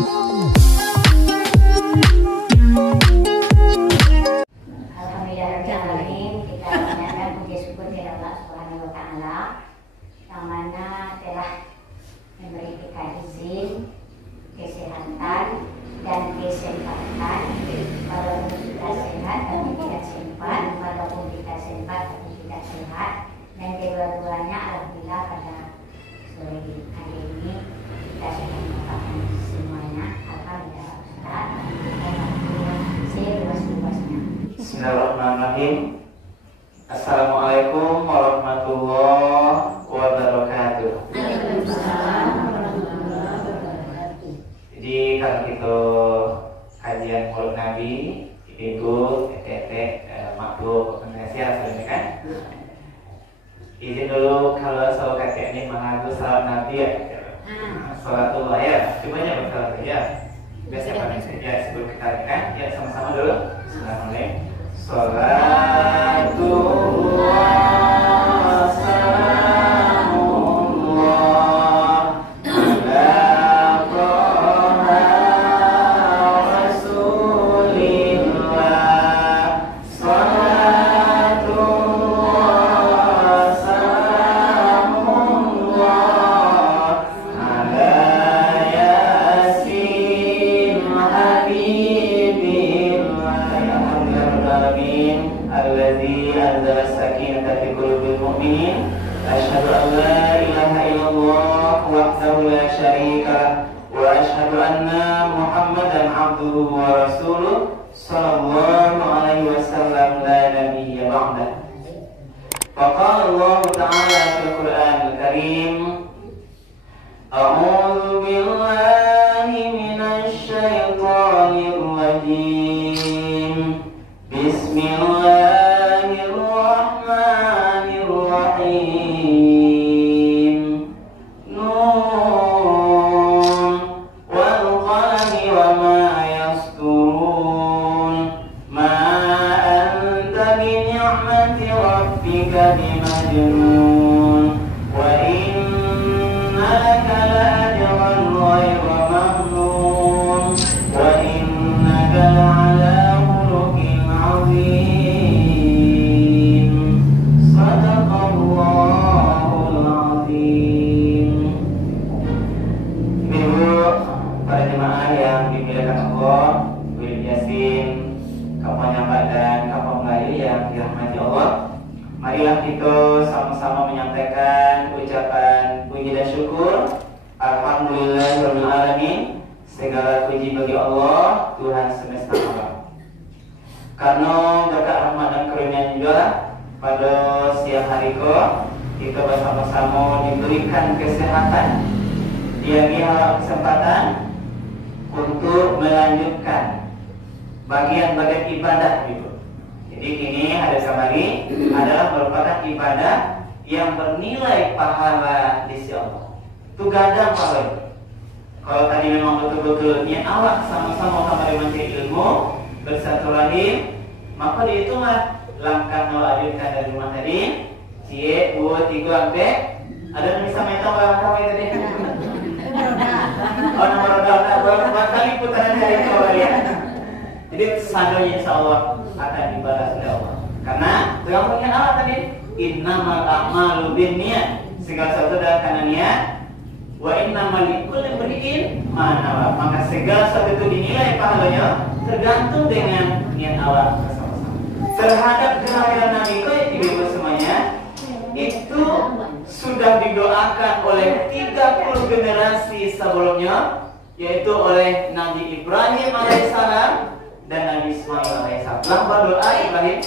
Alhamdulillahirrahmanirrahim. Kita menyanyikan puji syukur kepada Allah Subhanahu wa Ta'ala yang mana telah memberi kita izin, kesehatan dan kesempatan walaupun kita sehat tapi tidak sempat, walaupun kita sempat tapi tidak sehat, dan kedua-duanya alhamdulillah pada sore hari ini kita sudah mendapatkan semuanya. Alhamdulillah Ustaz, alhamdulillah seluas-luasnya. Bismillahirrahmanirrahim. Assalamualaikum warahmatullahi wabarakatuh. Jadi kalau kita kajian Maulid Nabi, Ibu, Tete, Makhluk, Indonesia sebenarnya kan. Izin dulu kalau saya kasih ini mengaku salam Nabi ya. Salatullah ya. Cumanya bersalat ya. Biasa paling saja sebelum kita kan. Ya sama-sama dulu. Assalamualaikum. Salatullah salamullah ala Toha Rasulillah. Salatullah salamullah ala Yasin Habibillah. Alladzi anzala as-sakinata fi qulubil mu'minin. Asyhadu an la ilaha illallah wahdahu la syarika lah wa asyhadu anna Muhammadan abduhu wa rasuluh sallallahu alaihi wasallam la nabiyya ba'dah. Faqala Allah ta'ala fil Qur'anil Karim, a'udzu billahi minasy syaithanir rajim. Bismillahirrahmanirrahim. Nun wal qalami wa ma yasturun. Ma anta bi ni'mati rabbika bimajnun. Wa inna laka la'ajran ghayra mamnun. Wa innaka la'ala marilah kita sama-sama menyampaikan ucapan puji dan syukur. Alhamdulillahirabbil alamin. Segala puji bagi Allah, Tuhan semesta alam. Karena berkat rahmat dan karunia juga pada siang hari kita bersama-sama diberikan kesehatan, diberi kesempatan untuk melanjutkan bagian-bagian ibadah itu. Jadi ini hadis kamari adalah merupakan ibadah yang bernilai pahala di sisi Allah. Itu gadang pahala. Kalau tadi memang betul-betul niat awak sama-sama kamari mencari ilmu, bersilaturahim, maka dihitunglah langkah melanjutkan dari rumah tadi. Cie, 2, 3, sampai ada yang bisa metong langkah tadi. Oh, nomor berapa kali putaran dari bawah ya. Jadi sandonya insyaallah akan dibalas oleh Allah. Karena dengan pengen Allah tadi, innamal a'malu binniyat. Segala sesuatu adalah karena niat. Wa innamal likulli imri'in ma nawa. Maka segala sesuatu itu dinilai pahalanya tergantung dengan niat awak bersama-sama. Terhadap kelahiran Nabi ibu semuanya itu sudah didoakan oleh 30 generasi sebelumnya, yaitu oleh Nabi Ibrahim alaihissalam dan Nabi Ismail alaihissalam. Lamba doa Ibrahim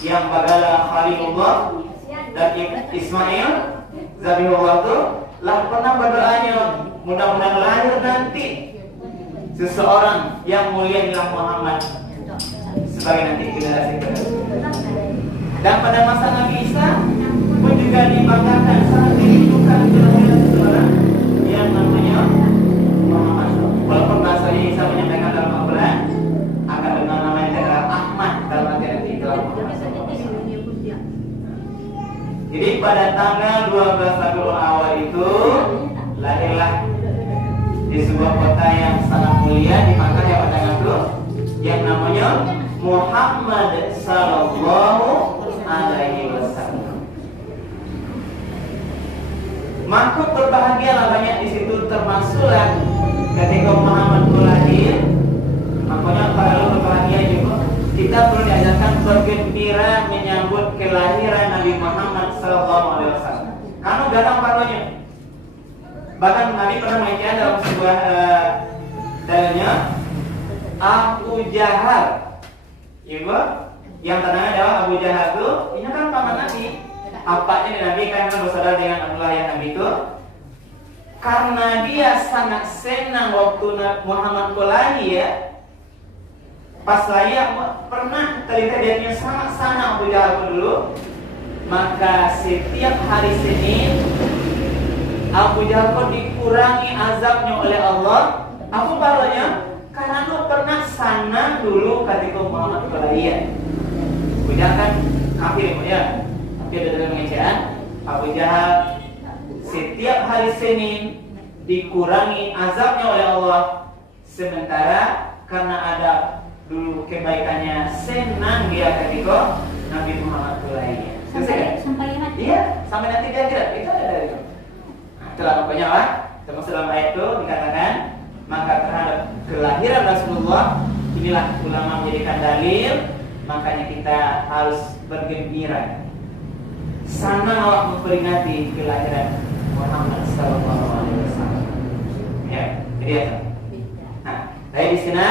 yang bagala Khalilullah dan Ismail Zabihullah itu lah pernah berdoanya, mudah-mudahan lahir nanti seseorang yang mulia adalah Muhammad sebagai nanti generasi kedua. Dan pada masa Nabi Isa pun juga dibanggakan sangat dirindukan seseorang yang namanya Muhammad. Walaupun bahasanya Isa menyampaikan dalam Al-Quran akan dengan nama yang adalah Ahmad dalam arti nanti dalam Muhammad. Jadi pada tanggal 12 Rabiul Awal itu lahirlah di sebuah kota yang sangat mulia di Makkah yang pada itu yang namanya Muhammad Sallallahu Alaihi Wasallam. Maka berbahagialah banyak di situ, termasuklah ketika Muhammad lahir. Makanya para berbahagia juga. Kita perlu diajarkan bergembira menyambut kelahiran Nabi Muhammad Sallallahu Alaihi Wasallam. Kamu datang paronya. Bahkan Nabi pernah mengajarkan dalam sebuah dalilnya, Abu Jahal, ibu, yang tenang adalah Abu Jahal itu, ini kan paman Nabi. Apanya Nabi kan bersaudara dengan Abdullah yang Nabi itu. Karena dia sangat senang waktu Muhammad lahir ya. Pas saya pernah terlihat dia sangat senang Abu Jahal dulu. Maka setiap hari Senin Abu Jahal dikurangi azabnya oleh Allah. Apa parahnya? Karena lu pernah senang dulu ketika Muhammad lahir. Abu Jahal kan kafir ya. Tapi ada dalam pengajian Abu Jahal setiap hari Senin dikurangi azabnya oleh Allah. Sementara karena ada dulu kebaikannya, senang dia ketika Nabi Muhammad lahir. Sampai mati. Iya, sampai nanti dia akhirat. Itu ada dari itu. Nah, itulah pokoknya lah. Termasuk dalam ayat itu dikatakan maka terhadap kelahiran Rasulullah inilah ulama menjadikan dalil, makanya kita harus bergembira. Sana awak memperingati kelahiran Muhammad Sallallahu Alaihi Wasallam. Ya, jadi itu. Nah, dari di sini,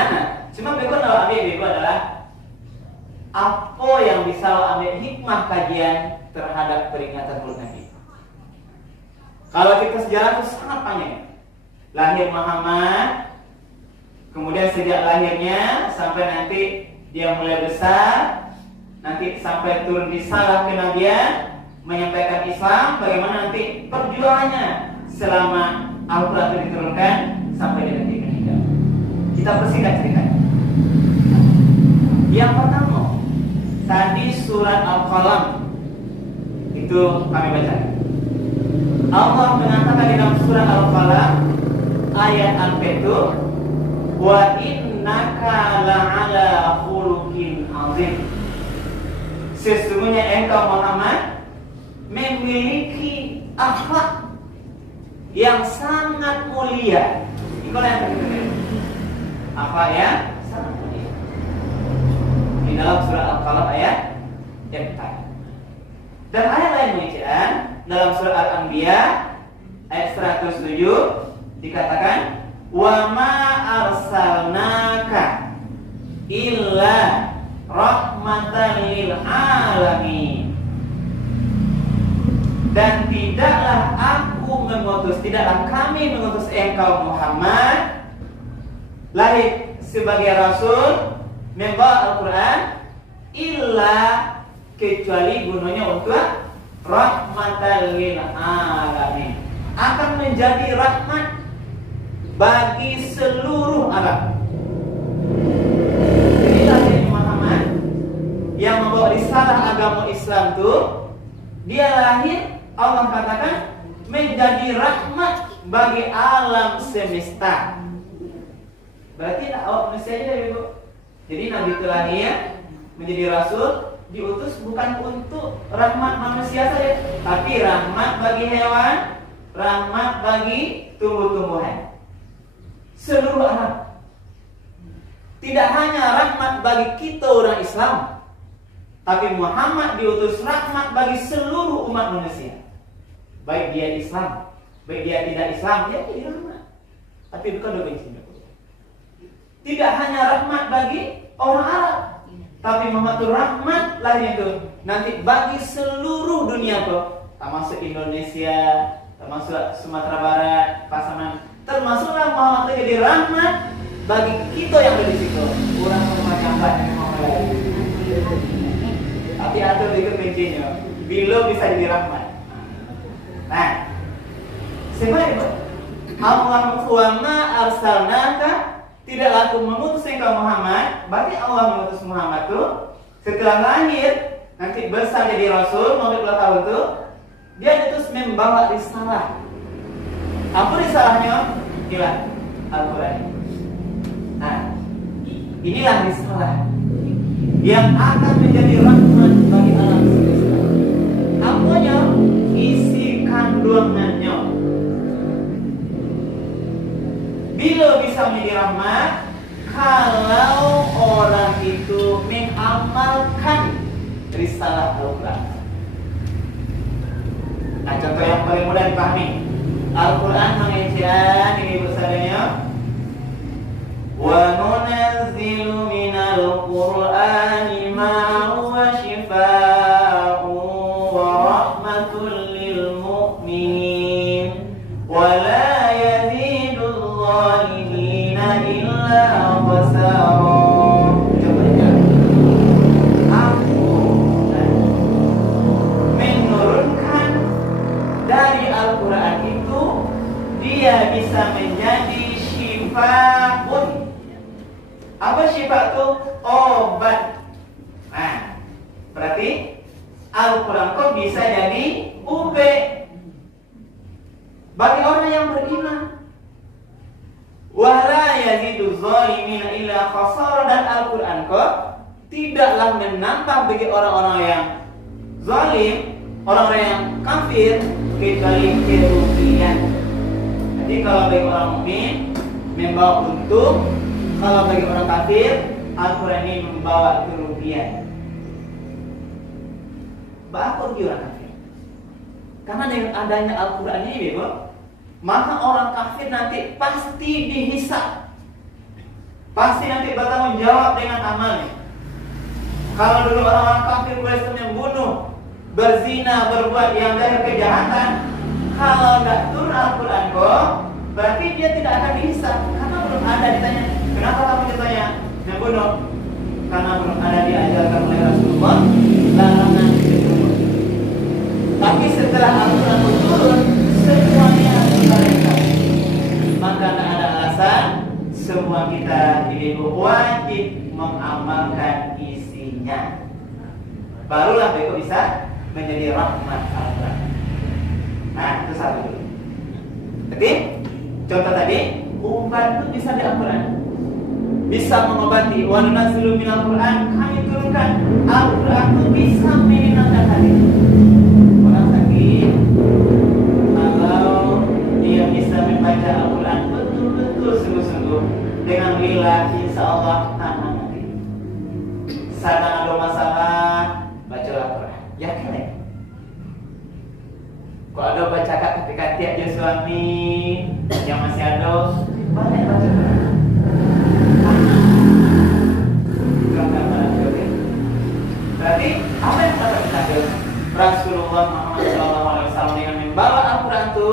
cuma berikut kalau ambil itu adalah apa yang bisa ambil hikmah kajian terhadap peringatan Maulid Nabi. Kalau kita sejarah itu sangat panjang. Lahir Muhammad, kemudian sejak lahirnya sampai nanti dia mulai besar, nanti sampai turun risalah kenabian, menyampaikan Islam, bagaimana nanti perjuangannya selama Al-Quran itu diturunkan sampai dia nanti meninggal. Kita persingkat ceritanya. Yang pertama, tadi surat Al-Qalam itu kami baca. Allah mengatakan di dalam surat Al-Qalam ayat al-Baqarah itu, wa innaka la'ala khuluqin azim. Sesungguhnya engkau Muhammad memiliki akhlak yang sangat mulia. Ini kalau yang terakhir, akhlak yang sangat mulia. Di dalam surah Al-Qalam ayat yang pertama. Dan ayat lain menunjukkan dalam surah Al-Anbiya ayat 107 dikatakan wa ma arsalnaka illa rahmatan lil alamin. Dan tidaklah tidaklah kami mengutus engkau Muhammad lahir sebagai rasul membawa Al-Quran illa kecuali gunanya untuk rahmatan lil alamin, akan menjadi rahmat bagi seluruh alam. Jadi lahir Muhammad yang membawa risalah agama Islam itu, dia lahir Allah katakan menjadi rahmat bagi alam semesta. Berarti awak manusia aja Ibu. Jadi Nabi itu lahir menjadi rasul, diutus bukan untuk rahmat manusia saja, tapi rahmat bagi hewan, rahmat bagi tumbuh-tumbuhan, seluruh alam. Tidak hanya rahmat bagi kita orang Islam, tapi Muhammad diutus rahmat bagi seluruh umat manusia. Baik dia Islam, baik dia tidak Islam, dia jadi rahmat. Tapi bukan dua benci. Tidak hanya rahmat bagi orang Arab, tapi Muhammad itu rahmat lahirnya itu nanti bagi seluruh dunia tuh, termasuk Indonesia, termasuk Sumatera Barat, Pasaman, termasuklah Muhammad itu jadi rahmat bagi kita yang ada di situ. Orang rumah jambat yang mau lagi. Tapi atur itu kuncinya, bila bisa jadi rahmat. Nah, sebenarnya Allah wa ma arsalnaka, tidaklah aku mengutus engkau Muhammad. Berarti Allah mengutus Muhammad tuh setelah lahir nanti besar jadi rasul, mau 20 tahun tuh dia diutus membawa risalah. Apa risalahnya? Gila. Al-Quran. Nah, inilah risalah yang akan menjadi rahmat bagi alam semesta. Apanya? Isi kandungannya. Bila bisa menjadi rahmat, kalau orang itu mengamalkan risalah Al-Quran. Nah, contoh yang paling mudah dipahami, Al-Quran mengajarkan ini besarnya, wa nunazzilu minal Qur'ani ma huwa shifaa'un wa rahmatul lil mu'minin wa la yazidul zalimina illa khasara. Dari Al-Quran itu dia bisa menjadi syifaun. Apa syifa itu? Obat. Nah, berarti Al-Quran kok bisa jadi obat bagi orang yang beriman. Wala yazidu zalimina illa khasara. Dan Al-Quran kok tidaklah menambah bagi orang-orang yang zalim, orang-orang yang kafir, kecuali kerugian. Jadi kalau bagi orang mukmin membawa untung, kalau bagi orang kafir Al-Quran ini membawa kerugian. Apa rugi orang kafir? Karena dengan adanya Al-Quran ini, maka orang kafir nanti pasti dihisab, pasti nanti bertanggung jawab dengan amalnya. Kalau dulu orang-orang kafir Quraisy membunuh, berzina, berbuat yang dari kejahatan, kalau tidak turun Al-Quran kok, berarti dia tidak akan dihisab. Karena belum ada ditanya, kenapa kamu ditanya membunuh? Karena belum ada diajarkan oleh Rasulullah larangan dibunuh. Tapi setelah Al-Quran turun, semuanya dibolehkan. Maka tidak ada alasan semua kita ini wajib mengamalkan isinya. Barulah mereka bisa menjadi rahmat Al-Quran. Nah, itu satu dulu. Oke? Contoh tadi, obat itu bisa di Al-Quran, bisa mengobati. Wa nunazzilu minal Quran, kami turunkan Al-Quran itu bisa menenangkan hati. Orang sakit, kalau dia bisa membaca Al-Quran betul-betul sungguh-sungguh dengan lillah, insya Allah aman nanti. Sedang ada masalah, baca Al-Quran. Yakin ya? Kalau ada baca ketika tiap dia suami yang masih ada, banyak baca Quran. Berarti apa yang kata kita Rasulullah Muhammad SAW dengan membawa Al-Quran itu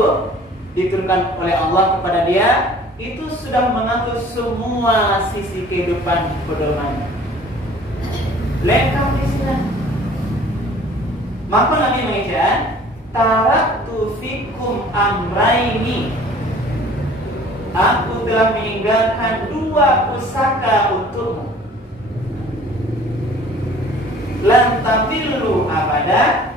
diturunkan oleh Allah kepada dia, itu sudah mengatur semua sisi kehidupan pedomannya. Lengkap di sini. Maka Nabi mengajarkan, taraktu fikum amraini. Aku telah meninggalkan dua pusaka untukmu. Lan tadillu abada.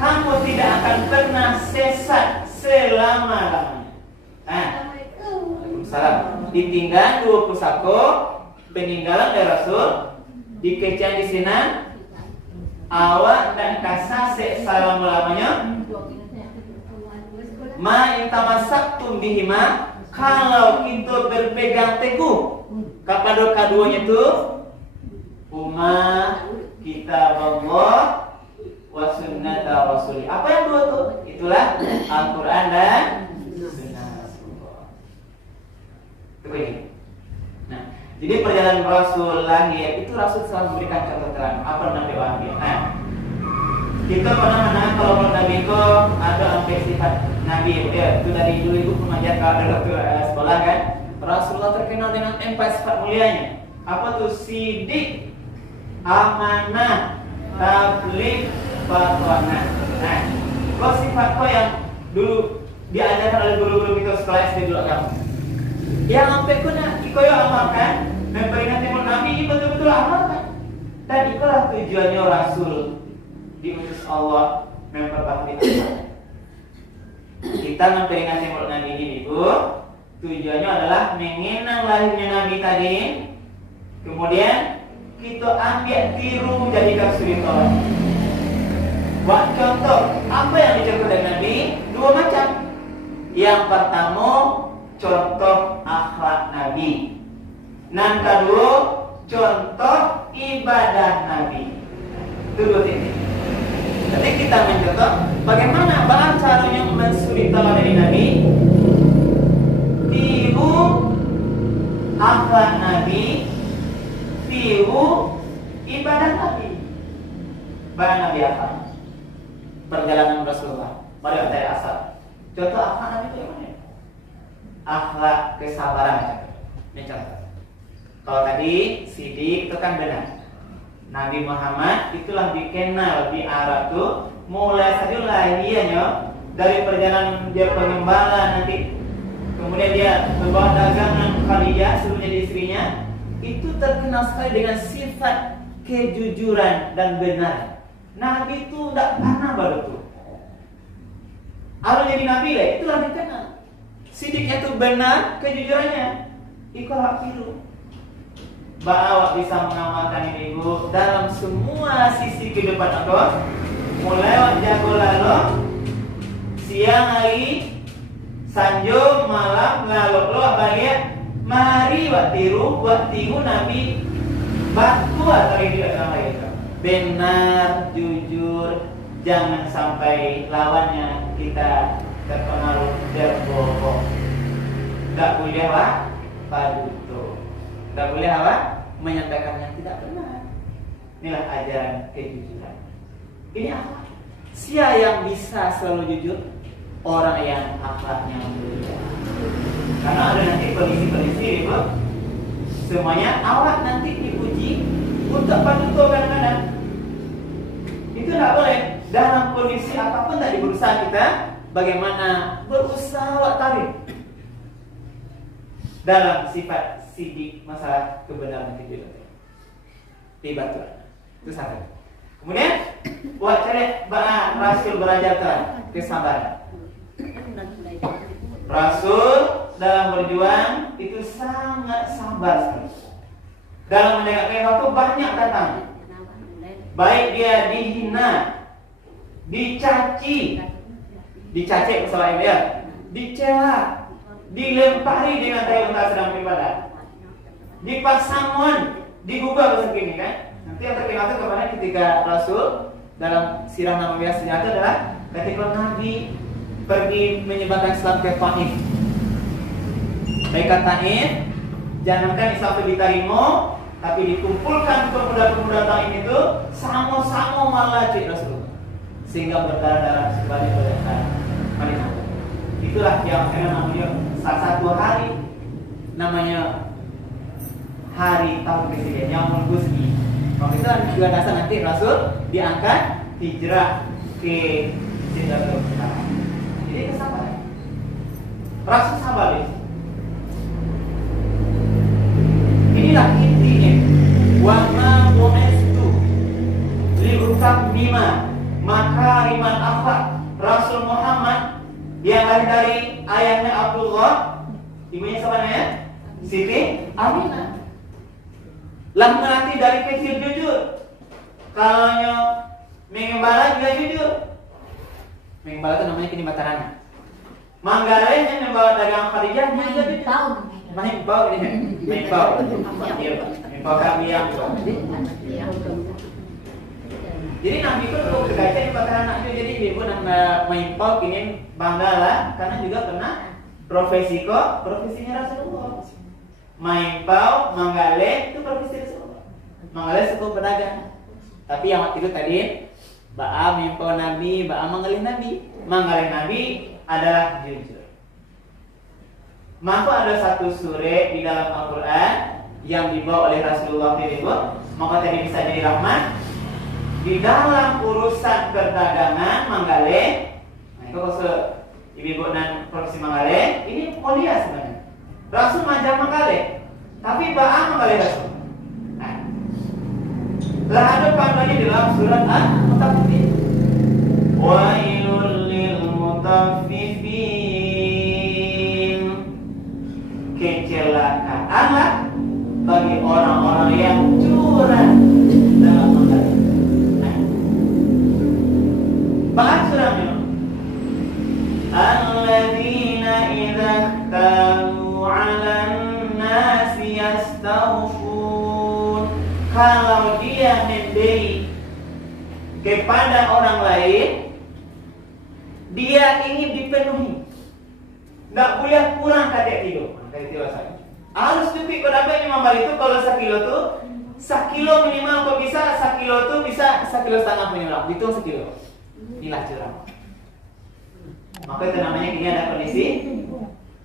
Kamu tidak akan pernah sesat selama-lamanya. Waalaikumsalam. Ditinggal dua pusaka peninggalan dari Rasul, dikecam di sini. Awak dan kasase selama-lamanya. Ma intamasaktum bihima, kalau kita berpegang teguh kepada keduanya itu, kitab Allah wa sunnata rasuli. Apa yang dua itu? Itulah Al-Quran dan sunnah Rasulullah. Itu ini. Nah, jadi perjalanan Rasul lahir itu Rasul selalu memberikan contoh terang. Apa Nabi wahid? Nah, kita pernah mendengar kalau menurut Nabi itu ada aspek sifat Nabi. Ya, itu dari dulu itu pengajar kalau ada waktu sekolah kan. Rasulullah terkenal dengan 4 sifat mulianya. Apa tuh? Sidik, amanah, tabligh, fatwanah. Nah, kok sifat kok yang dulu diajarkan oleh guru-guru kita setelah SD dulu kamu. Yang sampai kuna ikoyo amalkan, memperingati Nabi betul-betul amalkan. Dan itulah tujuannya Rasul diutus Allah memperbakti amal. Kita memperingati Nabi ini Ibu, Tujuannya adalah mengenang lahirnya Nabi tadi. Kemudian kita ambil tiru jadikan suri teladan. Buat contoh, apa yang dicontoh dari Nabi? Dua macam. Yang pertama, contoh akhlak Nabi. Yang kedua, contoh ibadah Nabi. Itu dua titik. Jadi kita mencontoh bagaimana caranya mensuri teladan dari Nabi. Tiru akhlak Nabi, tiru ibadah Nabi. Bahkan Nabi apa? Perjalanan Rasulullah. Mari kita lihat asal. Contoh akhlak Nabi itu yang mana? Akhlak kesabaran. Ini contoh. Kalau tadi Siddiq itu kan benar. Nabi Muhammad itulah dikenal di Arab tuh mulai saja lahirnya dari perjalanan dia pengembala nanti. Kemudian dia membawa dagangan Khadijah sebelum jadi istrinya. Itu terkenal sekali dengan sifat kejujuran dan benar. Nabi itu tidak pernah baru tuh. Kalau jadi Nabi lah, itulah dikenal. Siddiqnya itu benar kejujurannya. Ikolah tiru. Bahwa bisa mengamalkan ini ibu dalam semua sisi kehidupan aku. Mulai jago lalu, siang hari, sanjo malam lalu lo balik. Mari buat tiru Nabi. Batu atau ini nama itu. Benar, jujur, jangan sampai lawannya kita terpengaruh berbohong. Tak boleh apa? Paduto. Tak boleh apa? Menyampaikan yang tidak benar. Inilah ajaran kejujuran. Ini apa? Siapa yang bisa selalu jujur? Orang yang akhlaknya mulia. Karena ada nanti kondisi-kondisi itu semuanya awak nanti dipuji untuk paduto kadang-kadang. Itu tidak boleh. Dalam kondisi apapun tadi berusaha kita bagaimana berusaha awak tarik dalam sifat Siddiq masalah kebenaran itu tiba-tiba itu satu. Kemudian buat cari Rasul berajar terang kesabaran. Rasul dalam berjuang itu sangat sabar sekali. Dalam menegakkan waktu banyak datang. Baik dia dihina, dicaci masalah dia, dicela, dilempari dengan daya unta sedang beribadah, dipasangkan, digugah besar ini kan. Nanti yang terkenal itu kemarin ketika Rasul dalam sirah Nabi itu adalah ketika Nabi pergi menyebarkan Islam ke Taif. Mereka Taif, jangankan Islam itu diterima, tapi dikumpulkan pemuda-pemuda Taif itu sama-sama melacak Rasulullah sehingga berdarah-darah sebanyak Madinah. Itulah yang namanya salah satu hari namanya hari tahun ke-9 yang Gusni. Waktu itu juga dasar nanti Rasul diangkat hijrah ke Sidratul Muntaha. Jadi kesabaran. Rasul sabar. Inilah intinya. Wa ma bu'istu li utammima makarimal akhlak. Rasul Muhammad yang lahir dari ayahnya Abdullah, ibunya siapa namanya? Siti Aminah. Lah melatih dari kecil jujur. Kalau mengembala juga jujur. Mengembala itu namanya kini Matarana. Manggarai yang membawa dagang Khadijah dia juga jujur. Mahimbau ini. Mahimbau kami yang jadi Nabi itu berkaca di Matarana itu. Jadi ibu nama mahimbau ingin bangga lah karena juga pernah profesinya Rasulullah. Mahimbau, Manggale itu profesi Rasulullah. Manggale suku pedagang. Tapi yang waktu itu tadi Ba'a mimpau Nabi, Ba'a manggalih Nabi. Manggalih Nabi adalah jujur. Maka ada satu surah di dalam Al-Quran yang dibawa oleh Rasulullah itu, maka tadi bisa jadi rahmat. Di dalam urusan perdagangan Manggale, nah itu kalau ibu dan profesi Manggale ini mulia sebenarnya. Rasul majah Manggale, tapi Ba'a Manggale Rasul. Nah, lah ada panduannya di dalam surat Al-Mutaffifin. Wailul lil mutaffifin. kecelakaanlah bagi orang-orang yang curang dalam memberi. Nah, bahas curangnya. Alladzina idza talu 'alan nasi yastawfun. Kalau dia memberi kepada orang lain, dia ingin dipenuhi. Nggak boleh kurang kata kilo. Harus cukup. Kalau apa yang membeli itu kalau 1 kilo tuh 1 kilo minimal. Kalau bisa 1 kilo tuh bisa 1,5 kilo minimal. Hitung 1 kilo. Inilah curang. Maka itu namanya ini ada kondisi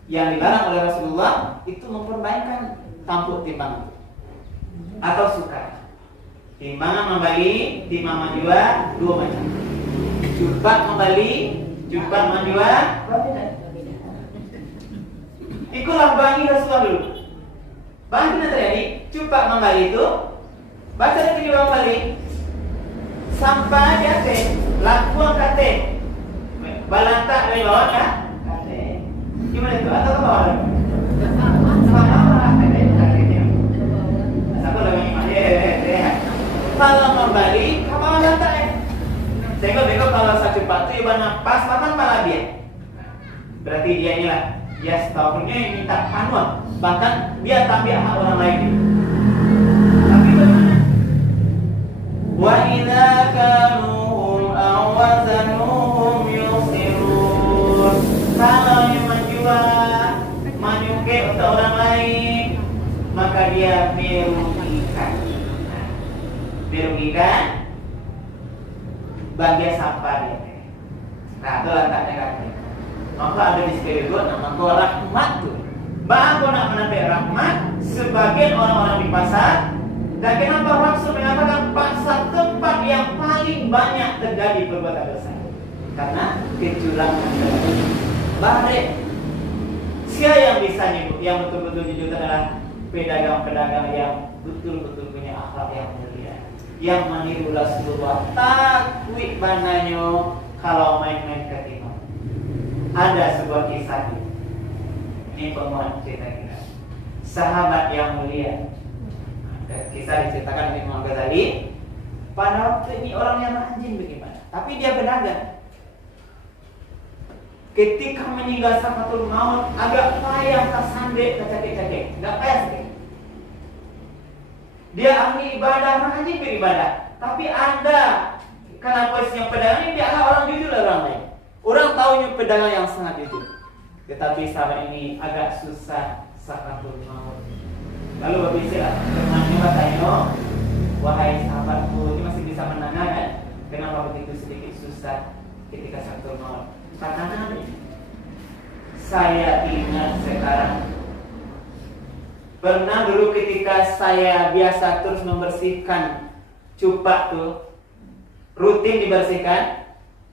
yang dilarang oleh Rasulullah itu memperbaikkan tampuk timbangan atau suka. Timbangan membeli, timbangan menjual dua macam. Cupat membeli, cupat menjual berbeda. Ikulah bagi Rasulullah dulu. Bagi nanti terjadi cupat membeli itu baca dari penjual membeli sampai jate lakuan kate balanta dari bawah ya kate gimana itu atau ke bawah kalau membeli apa balanta ya sehingga kalau saya cepat itu ibarat pas makan malah dia berarti dia inilah dia setahunnya yang minta panuan bahkan dia tampil hak orang lain. Tapi bagaimana? Wa idza kanuhum aw wazanuhum yusirun. Kalau yang menjual menyuke untuk orang lain, maka dia merugikan. Merugikan bagian sampah dia. Nah, itu letaknya kan. Maka ada di sekeliling nama rahmat tuh. Bahkan nak menampak rahmat sebagian orang-orang di pasar. Dan kenapa Rasul mengatakan pasar tempat yang paling banyak terjadi perbuatan dosa? Karena kecurangan bahre. Siapa yang bisa nyebut yang betul-betul jujur adalah pedagang-pedagang yang betul-betul punya akhlak yang mulia, yang meniru Rasulullah. Takwik bananyo kalau main-main ke timur. Ada sebuah kisah ini pemuat cerita kita. Sahabat yang mulia. Kisah diceritakan oleh Imam Ghazali. Pada waktu ini orang yang rajin bagaimana? Tapi dia berdagang. Ketika meninggal sakaratul maut, agak payah tersandek, tercakek-cakek. Enggak payah sedikit. Dia ahli ibadah, rajin beribadah. Tapi ada karena posisinya pedagang ini dia orang jujur orang lain. Orang tahunya pedagang yang sangat jujur. Tetapi sahabat ini agak susah sakaratul maut. Lalu berbicara temannya katanya, wahai sahabatku, ini masih bisa menangani kan? Kenapa begitu sedikit susah ketika sakaratul maut? Karena saya ingat sekarang pernah dulu ketika saya biasa terus membersihkan cupak tuh, rutin dibersihkan.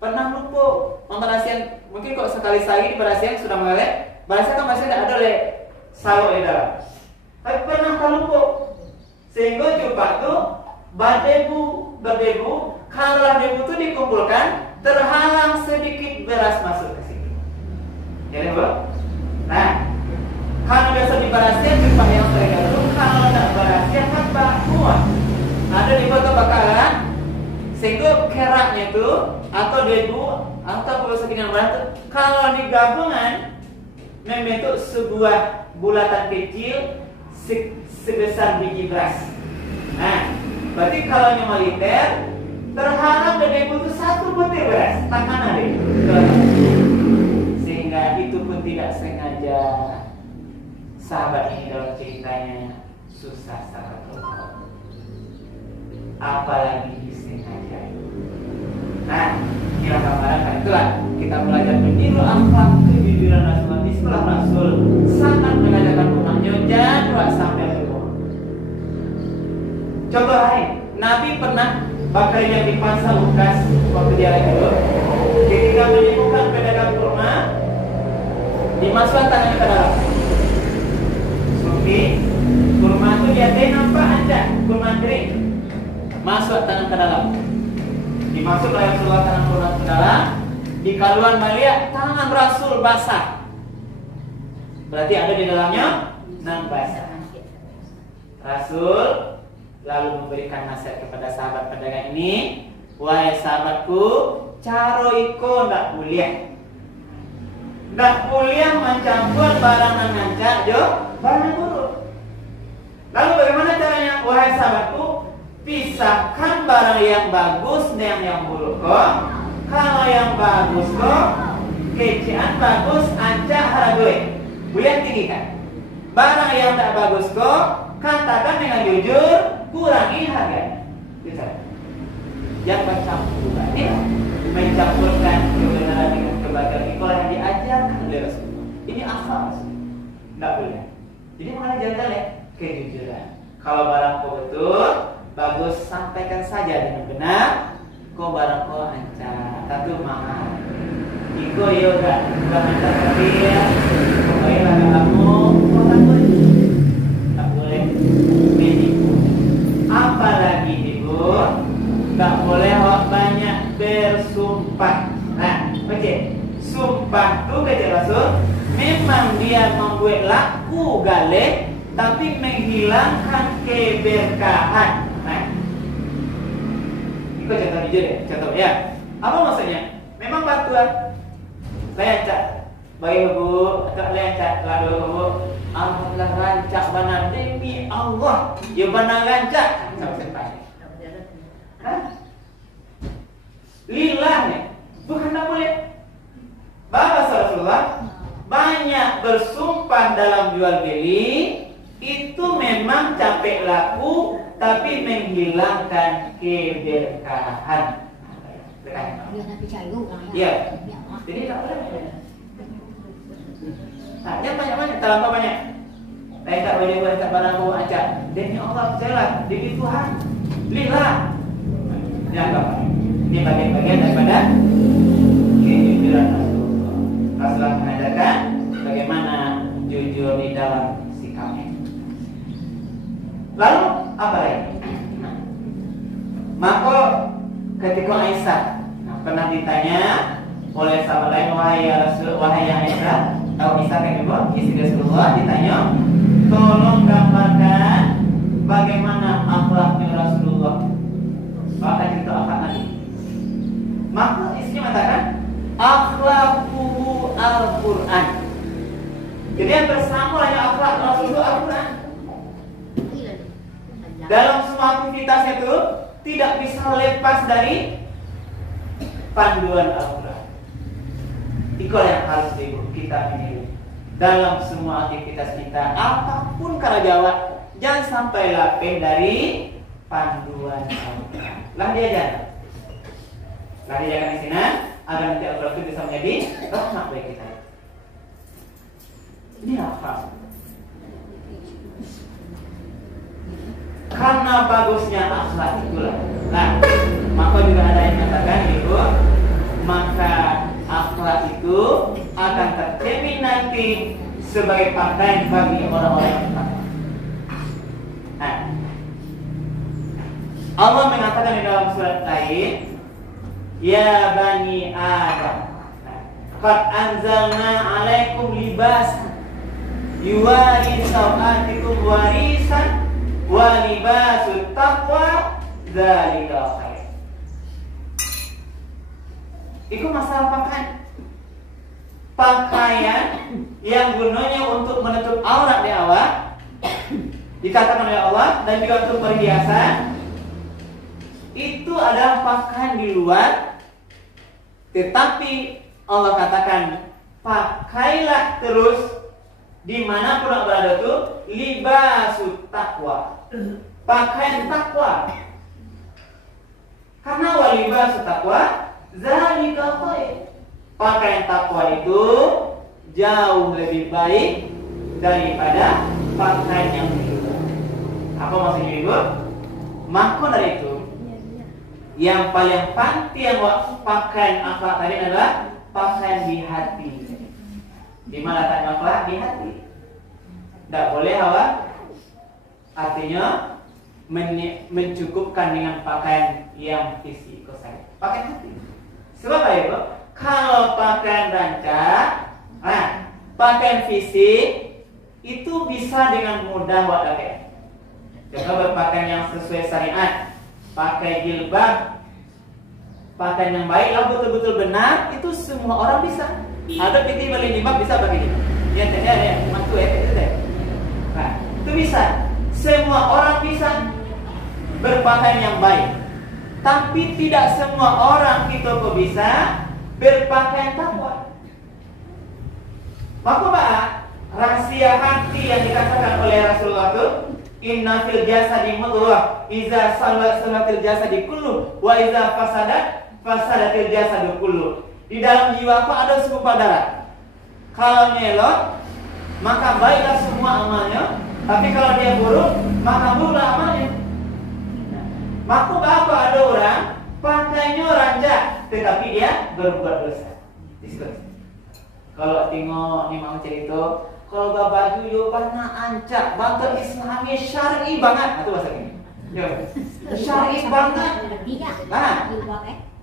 Pernah lupa memperhatikan, mungkin kok sekali-sekali diperhatikan sudah mengalir, bahasa kan masih tidak ada oleh salur di dalam. Tapi pernah lupa, sehingga cupak itu berdebu, kalau debu itu dikumpulkan, terhalang sedikit beras masuk ke sini. Jadi bro, nah, kalau biasa diperhatikan cupak yang sering itu, kalau tidak berhasian kan bakmuat. Ada di foto bakaran, sehingga keraknya itu atau debu atau perusahaan berat kalau digabungan membentuk sebuah bulatan kecil sebesar biji beras. Nah, berarti kalau nyawa liter terhalang dari debu itu 1 butir beras tangan ada. Sehingga itu pun tidak sengaja sahabat ini dalam ceritanya susah sangat terlalu. Apalagi disengaja. Nah, inilah gambaran itulah kita belajar meniru akhlak kejujuran Rasulullah di sekolah Rasul sangat mengajarkan umatnya jangan sampai berbohong. Coba Nabi pernah bakar yang di pasar Lukas waktu dia lagi dulu ketika menemukan pedagang kurma dimasukkan tangannya ke dalam. Sufi kurma itu dia nampak aja kurma kering masuk tangan ke dalam. Dimasuk oleh Rasulullah tangan kurma ke dalam. Di kaluan melihat tangan Rasul basah. Berarti ada di dalamnya nambah. Rasul lalu memberikan nasihat kepada sahabat pedagang ini, wahai sahabatku, caro iko ndak kuliah. Ndak kuliah mencampur barang nang ngancak jo barang buruk. Lalu bagaimana caranya? Wahai sahabatku, pisahkan barang yang bagus dengan yang buruk kok. Kalau yang bagus kok, kecian bagus ancak haragoi. Buyan tinggikan. Barang yang tak bagus kok, katakan dengan jujur, kurangi harganya. Bisa. Yang bercampur ya, mencampurkan kebenaran dengan kebatilan. Itulah yang diajarkan oleh Rasulullah. Ini akhlak Rasulullah. Tidak boleh. Jadi makanya jangan ya kejujuran. Kalau barang kau betul, bagus, sampaikan saja dengan benar. Kau barang kau ancam, tapi mahal. Iko yoga, juga ancam dia. Pokoknya kamu, kau tak boleh menipu. Apalagi ibu, tak boleh banyak bersumpah. Nah, oke. Sumpah itu kata Rasul, memang dia membuat laku gale, tapi menghilangkan keberkahan. Nah, itu contoh hijau deh, contoh ya. Apa maksudnya? Memang batuan, lencak, bagi ibu, atau lencak, lalu ibu, alhamdulillah rancak benar demi Allah, ya benar rancak, sama senpai. Lillah nih, bukan tak boleh. Bahasa Rasulullah banyak bersumpah dalam jual beli itu memang capek laku tapi menghilangkan keberkahan. Iya. Jadi tak boleh. Nah, yang banyak-banyak, terlampau banyak. Saya tak boleh buat tak barang bawa acak. Demi Allah, percayalah, demi Tuhan. Lillah. Jangan. Ini bagian-bagian daripada kejujuran Rasulullah. Rasulullah mengajarkan bagaimana jujur di dalam sikapnya. Lalu apa lagi? Maka ketika Aisyah pernah ditanya oleh sahabat lain, wahai Rasul, wahai Aisyah, atau Aisyah kan ibu, istri Rasulullah, ditanya, tolong gambarkan bagaimana akhlaknya Rasulullah. Maka itu akhlak Nabi. Maka istrinya mengatakan, akhlaquhu Al-Quran. Jadi yang bersama hanya akhlak Rasulullah Al-Quran. Dalam semua aktivitasnya itu tidak bisa lepas dari panduan Al-Quran. Itulah yang harus kita milih dalam semua aktivitas kita. Apapun cara jawab, jangan sampai lapeh dari panduan Al-Quran. Lah diajar. Lah diajarkan di sini agar nanti Al-Quran itu bisa menjadi rahmat bagi kita. Ini apa? Karena bagusnya akhlak itulah. Nah, maka juga ada yang mengatakan itu, maka akhlak itu akan tercermin nanti sebagai pakaian bagi orang-orang yang takwa. Nah, Allah mengatakan di dalam surat lain, ya bani Adam, qad anzalna alaikum libasan yuwari sawatikum warisan wa libasut taqwa dzalika khair. Itu masalah pakaian. Pakaian yang gunanya untuk menutup aurat di awal, dikatakan oleh Allah, dan juga untuk perhiasan, itu adalah pakaian di luar. Tetapi Allah katakan, pakailah terus dimanapun berada itu libasut taqwa, pakaian takwa. Karena walibasut taqwa zalika khair. Pakaian takwa itu jauh lebih baik daripada pakaian yang di luar. Apa maksudnya ibu? Maka dari itu, yang paling penting pakaian akhlak tadi adalah pakaian di hati. Di mana letak akhlak? Di hati. Tidak boleh hawa. Artinya mencukupkan dengan pakaian yang fisik saja. Pakaian hati. Sebab apa ya, kalau pakaian rancak, pakaian fisik itu bisa dengan mudah buat pakai. Contoh berpakaian yang sesuai syariat, pakai jilbab, pakaian yang baik, lalu betul-betul benar, itu semua orang bisa. Ada PT beli jilbab bisa pakai jilbab. Ya, mantu itu deh. Nah, itu bisa. Semua orang bisa berpakaian yang baik. Tapi tidak semua orang itu kok bisa berpakaian takwa. Maka Pak, rahasia hati yang dikatakan oleh Rasulullah itu, inna fil jasadi mudghah, iza salatil jasadi kullu, wa iza fasadatil jasadu kullu. Di dalam jiwaku ada segumpal darah. Kalau melot, maka baiklah semua amalnya. Tapi kalau dia buruk, maka buruklah amalnya. Maka apa ada orang pakainya ranjak, tetapi dia berbuat dosa. Diskusi. Kalau tengok ni mau cerita, kalau baju yo warna ancak, bangga Islami syar'i banget, itu bahasa ini. Yo. Syar'i banget.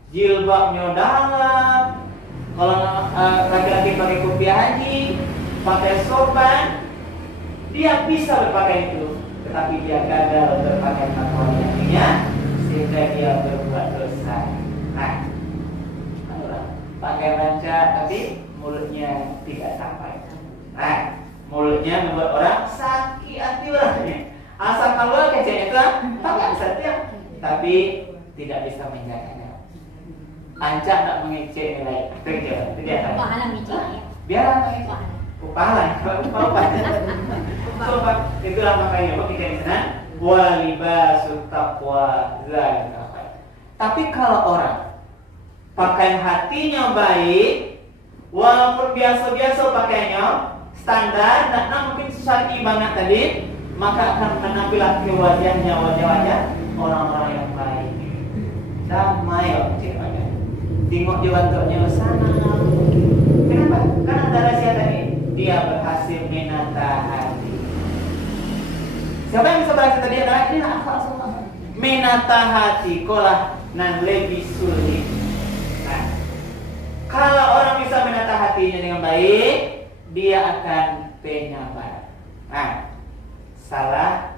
Jilbabnya dalam. Kalau laki-laki pakai kopiah haji, pakai sorban, dia bisa berpakaian itu, tetapi dia gagal berpakaian takwa sehingga dia berbuat dosa. Nah, pakai rancak tapi mulutnya tidak sampai. Nah, mulutnya membuat orang sakit hati orangnya. Asal keluar kecil itu pakai setiap, tapi tidak bisa menjaganya. Ancak tak mengecek nilai kerja, itu dia. Pahala mengecek ya. Biar pahala, upah. Itulah makanya kita di sana walibasut taqwa zalika. Tapi kalau orang pakaian hatinya baik, walaupun biasa-biasa pakaiannya standar, dan mungkin syar'i banget tadi, maka akan menampilkan wajahnya wajah-wajah orang-orang yang baik. Damai cipanya. Tengok dia bentuknya sana. Kenapa? Karena ada rahasia tadi. Dia berhasil menata hati. Siapa yang bisa bahasa tadi adalah ini akal semua. Menata hati kolah nan lebih sulit. Nah, kalau orang bisa menata hatinya dengan baik, dia akan penyabar. Nah, salah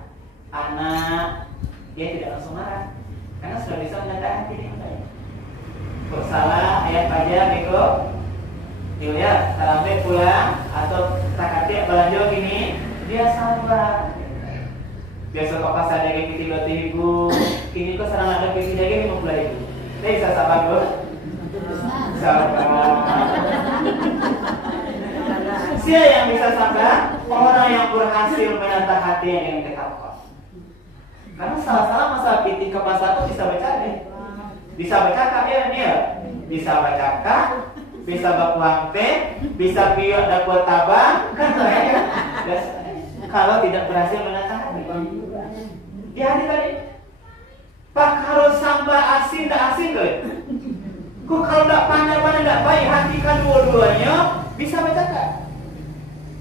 anak dia tidak langsung marah karena sudah bisa menata hati dengan baik. Kok salah ayat pajak Beko, ya sampai pulang atau tak katik belanja gini, dia sabar. Biasa kok pas ada yang tiba ibu, kini kok serang ada kini lagi 50.000. Dia bisa sabar dulu. Sabar. Siapa yang bisa sabar? Orang yang berhasil menata hati yang bertakwa. Karena salah-salah masalah piting ke pasar itu bisa bercakap. Bisa bercakap ya dia. Bisa bercakap, bisa berkuang teh, bisa piot dapat tabang, kan ya. Kalau tidak berhasil menata hati. Di hari tadi, Pak kalau sambal asin tak asin tuh. Kok kalau tak pandai-pandai tak baik hatikan dua-duanya bisa bercakap.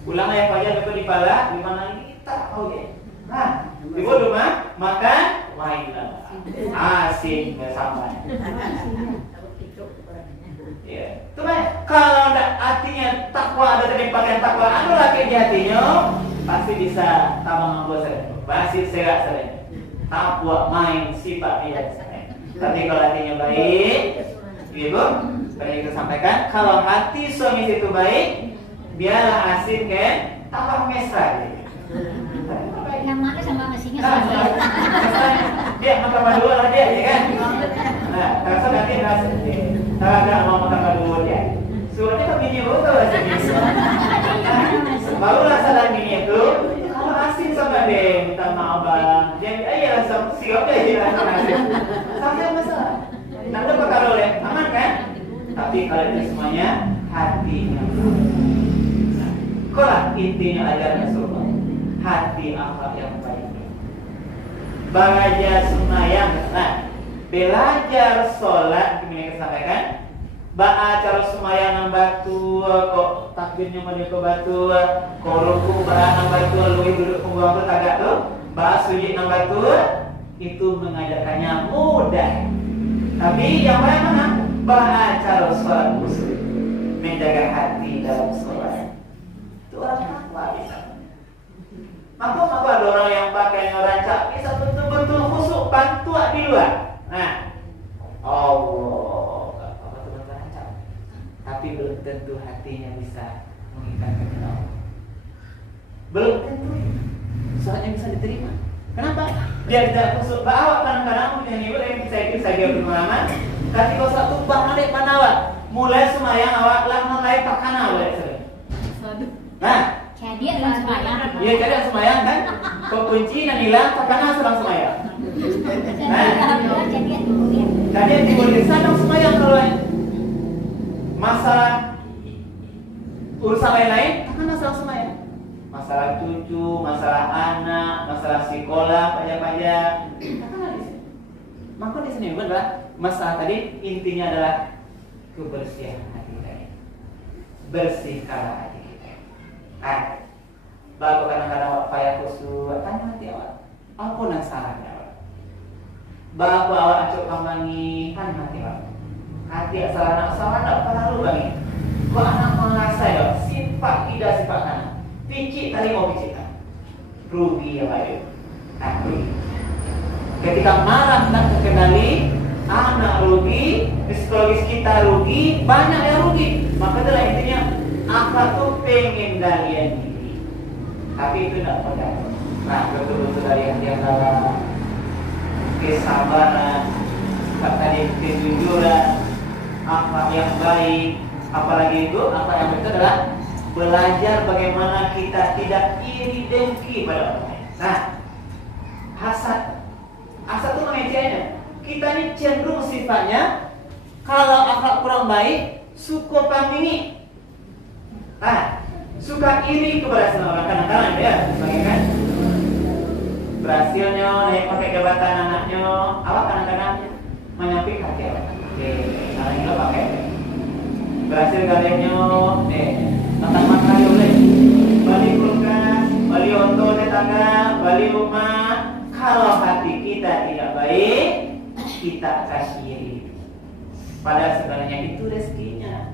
Ulang ayat pajak dapat dipala, di mana ini tak tahu ya. Nah, di rumah makan mainlah asin bersama. Ya, teman. Kalau tak hatinya takwa ada dari pakaian takwa, anu lagi di hatinya pasti bisa tambah mampu sering, pasti serak sering. Takwa main sifat dia. Tapi kalau hatinya baik, ibu, seperti kita sampaikan, kalau hati suami itu baik, biarlah asin kan, tambah mesra. Yang mana sama mesinnya sama. Dia makan dua lah dia, ya kan? Nah, terasa nanti rasa, tak mau makan dua dia. Suratnya kan bini betul rasanya. Baru rasa dan bini itu, kalau asin sama dia, minta maaf bang. Dia iya rasa siap deh, dia rasa asin. Sampai masalah. Nanti apa kalau oleh aman kan? Tapi kalau itu semuanya hatinya. Kalau intinya ajaran Rasulullah, hati akhlak yang baik. Belajar sembahyang, nah, belajar sholat, ini kita sampaikan. Acara sembahyang nang batu, kok takbirnya menuju batu, kok ruku nang batu, luwih duduk punggung tagak tuh, sujud nang batu, itu mengajarkannya mudah. Tapi yang mana? Acara sholat khusus, menjaga hati dalam sholat. Itu orang takwa bisa. Maka ada orang yang pakai ngerancak bisa betul-betul khusuk pantua di luar. Nah, Allah, apa teman ngerancak, tapi belum tentu hatinya bisa mengikat kepada Allah. Belum tentu, soalnya bisa diterima. Kenapa? Dia tidak khusuk. Bawa kadang-kadang yang ibu yang saya kira berpengalaman. Tapi kalau satu bang ada mana awak, mulai semayang awak lah mulai pakana awak sering. Nah. Jadi dalam semayang. Iya, jadi dalam semayang kan. Kau kunci dan hilang, takkanlah sedang semayang. Jadi yang timbul di sana semayang kalau masalah urusan lain-lain, takkanlah sedang semayang. Masalah cucu, masalah anak, masalah sekolah, pajak-pajak, takkanlah di sini. Maka di sini adalah masalah tadi intinya adalah kebersihan hati kita. Bersihkanlah hati kita. Baru kadang-kadang awak payah kusuk, tanya hati awak, apa yang salahnya awak? Baru awak acuk kamangi, tanya hati awak. Hati salah nak perlu bangi. Kau anak mengasah ya, sifat tidak sifat anak. Picik tadi mau picik kan? Rugi ya Pak Yu. Rugi. Ketika marah tak terkendali, anak rugi, psikologis kita rugi, banyak yang rugi. Maka itulah intinya, akhlak tuh pengendalian diri. Tapi itu tidak mudah. Nah, betul-betul dari hati yang dalam, kesabaran, sifat tadi kejujuran, akhlak yang baik, apalagi itu akhlak yang betul adalah belajar bagaimana kita tidak iri dengki pada orang lain. Nah, hasad itu namanya. Kita ini cenderung sifatnya kalau akhlak kurang baik suka pamini. Suka iri kepada semua orang kadang-kadang ya, sebagai kan berhasilnya naik pakai jabatan anaknya, awak kadang-kadang menyampaikan hati awak. Anak itu pakai berhasil gadenya, tentang makan boleh, beli kulkas, beli oto tetangga, beli rumah. Kalau hati kita tidak baik, kita akan iri. Padahal sebenarnya itu rezekinya.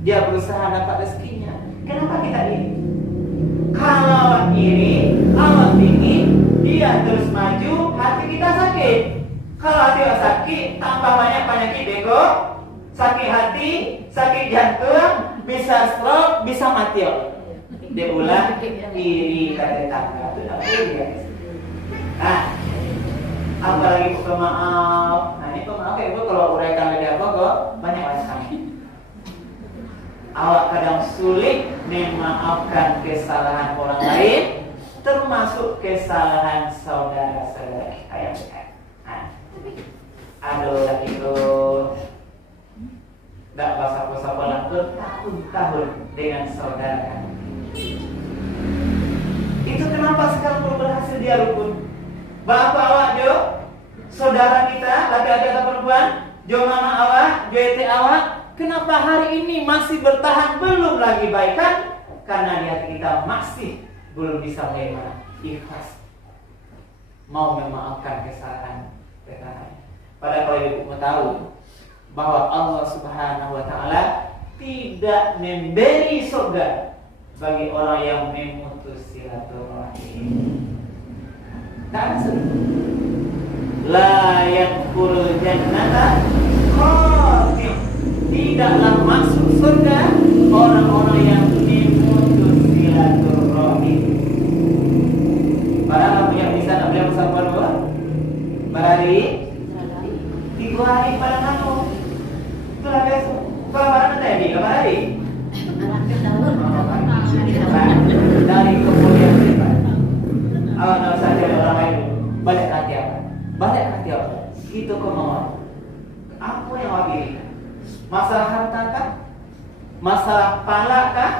Dia berusaha dapat rezekinya. Kenapa kita iri? Kalau awak iri, awak tinggi, dia terus maju, hati kita sakit. Kalau hati awak sakit, tambah banyak penyakit bego, sakit hati, sakit jantung, bisa stroke, bisa mati awak. Dia ulang iri kata tangga itu tidak boleh. Apalagi pemaaf. Nah ini pemaaf ya Bu, kalau uraikan lagi apa kok banyak kami. Awak kadang sulit memaafkan kesalahan orang lain, termasuk kesalahan saudara-saudara kita yang dekat. Aduh lagi itu tidak basah-basah bertahun-tahun dengan saudara kami. Itu kenapa sekarang belum berhasil dia rukun? Bapak awak jo, saudara kita, laki-laki atau perempuan, jo mama awak, jo ete awak, kenapa hari ini masih bertahan belum lagi baikan? Karena di hati kita masih belum bisa menerima ikhlas, mau memaafkan kesalahan tetangga. Padahal kalau ibu mau tahu bahwa Allah Subhanahu Wa Taala tidak memberi surga bagi orang yang memutus silaturahim. Tak la yadkhulul jannata qatim. Tidaklah masuk surga orang-orang yang memutus silaturahim. Padahal yang bisa nak beliau bersama dua berhari 3 hari pada nganu. Itulah besok. Kalau mana tadi? Kapan hari? Dari kemudian sifat. Awak nak saja orang lain balik hati apa? Balik hati apa? Itu kemauan. Apa yang awak pilih? Masalah harta kah? Masalah pala kah?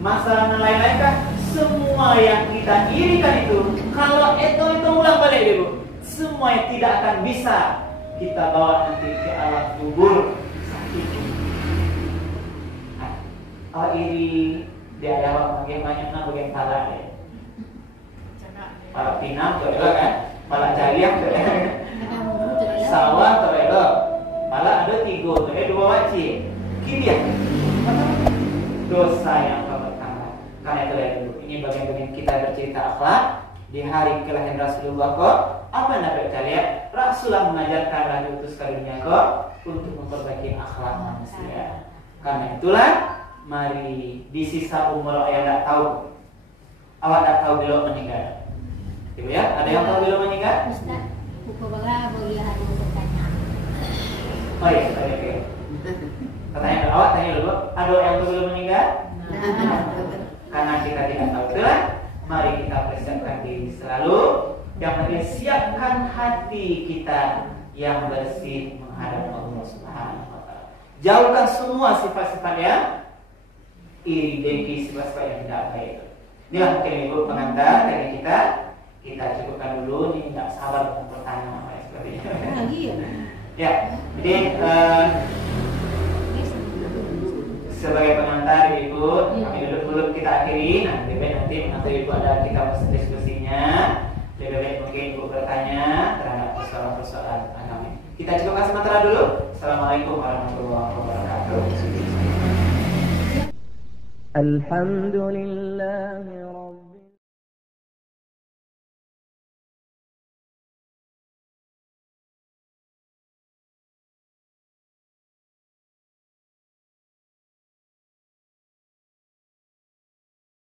Masalah lain-lain kah? Semua yang kita irikan itu, kalau itu ulang balik dulu, semua yang tidak akan bisa kita bawa nanti ke alam kubur. Awak iri dia ada awak bagian banyak nak bagian pala dia. Pala pinang tu elok kan, pala jariah tu sawah tu elok, pala ada 3 tu, 2 wajib. Kini ya, dosa yang pertama. Karena itu ya dulu, ini bagian-bagian kita bercerita akhlak. di hari kelahiran Rasulullah kok apa nabi kalian? Rasulullah mengajarkan diutus ke dunia kok untuk memperbaiki akhlak manusia. Karena itulah mari di sisa umur ayah tak tahu, awak tak tahu belum meninggal. Ibu ya, ada yang tahu belum meninggal? Ustaz, buku bala boleh ada bertanya. Oh iya, oke. Pertanyaan awak tanya dulu, ada yang tahu belum meninggal? Karena kita tidak tahu itulah, mari kita persiapkan diri selalu. Yang penting siapkan hati kita yang bersih menghadap Allah Subhanahu wa taala. Jauhkan semua sifat-sifat yang iri, dengki, sifat-sifat yang tidak baik itu. Inilah mungkin ibu pengantar dari kita. Kita cukupkan dulu, ini tidak sabar untuk pertanyaan apa seperti ini. Ya, jadi sebagai pengantar ibu, kami dulu kita akhiri. Nanti mengantar ibu ada kita diskusinya. Lebih baik mungkin ibu bertanya terhadap persoalan-persoalan agama. Kita cukupkan sementara dulu. Assalamualaikum warahmatullahi wabarakatuh. Alhamdulillah.